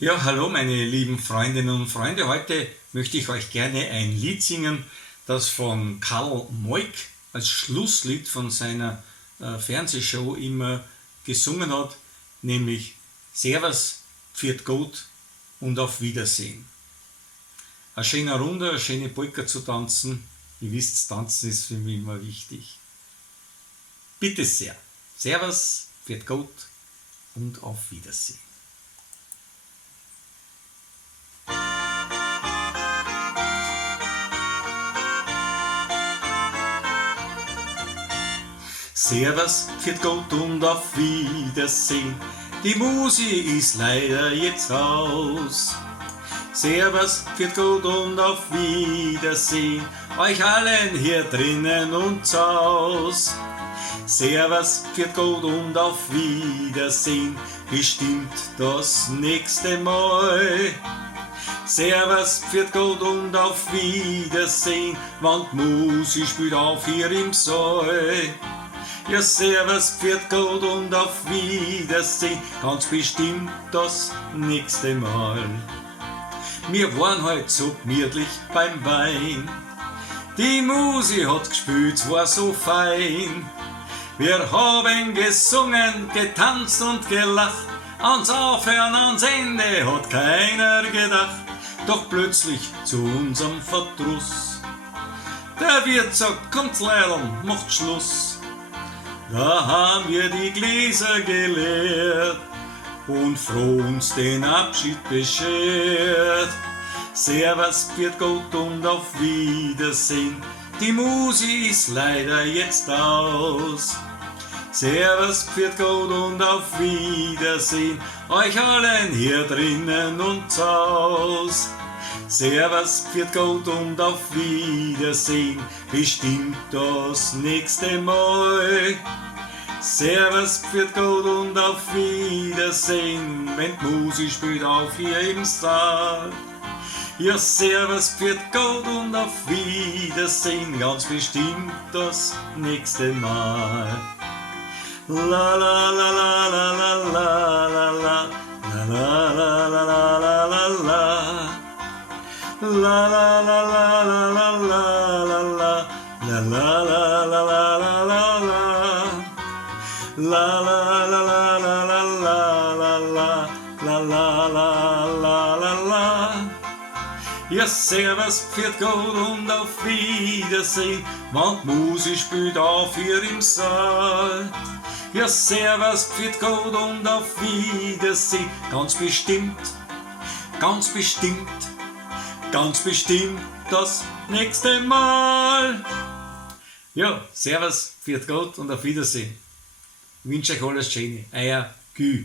Ja, hallo meine lieben Freundinnen und Freunde. Heute möchte ich euch gerne ein Lied singen, das von Karl Moik als Schlusslied von seiner Fernsehshow immer gesungen hat, nämlich Servus, pfiat Gott und auf Wiedersehen. Eine schöne Runde, eine schöne Polka zu tanzen. Ihr wisst, tanzen ist für mich immer wichtig. Bitte sehr. Servus, pfiat Gott und auf Wiedersehen. Servus, pfiat Gott und auf Wiedersehen. Die Musik ist leider jetzt aus. Servus, pfiat Gott und auf Wiedersehen. Euch allen hier drinnen und zu Haus. Servus, pfiat Gott und auf Wiedersehen. Bestimmt das nächste Mal. Servus, pfiat Gott und auf Wiedersehen. Wann die Musik spielt auf hier im Saal. Ja, servus, pfiat Gott und auf Wiedersehen, ganz bestimmt das nächste Mal. Wir waren halt so gemütlich beim Wein, die Musik hat gespielt, es war so fein. Wir haben gesungen, getanzt und gelacht, ans Aufhören, ans Ende hat keiner gedacht. Doch plötzlich zu unserem Verdruss, der Wirt sagt, kommt Leidl, macht Schluss. Da haben wir die Gläser geleert und froh uns den Abschied beschert. Servus, pfiat Gott und auf Wiedersehen, die Musik ist leider jetzt aus. Servus, pfiat Gott und auf Wiedersehen, euch allen hier drinnen und zu Haus. Servus, pfiat Gott und auf Wiedersehen, bestimmt das nächste Mal. Servus, pfiat Gott und auf Wiedersehen, wenn die Musik spielt auf hier im Saal. Ja, servus, pfiat Gott und auf Wiedersehen, ganz bestimmt das nächste Mal. La la la la la la la la la la la la la la la. La la la la la la la la la la la la la la la la la. La la la la la la la la la la la la la la. Ja, servus, pfiat Gott und auf Wiedersehen, wann die Musik spielt auf hier im Saal. Ja, servus, pfiat Gott und auf Wiedersehen, ganz bestimmt, ganz bestimmt. Ganz bestimmt das nächste Mal. Ja, servus, pfiat Gott und auf Wiedersehen. Ich wünsche euch alles Schöne. Euer Gü.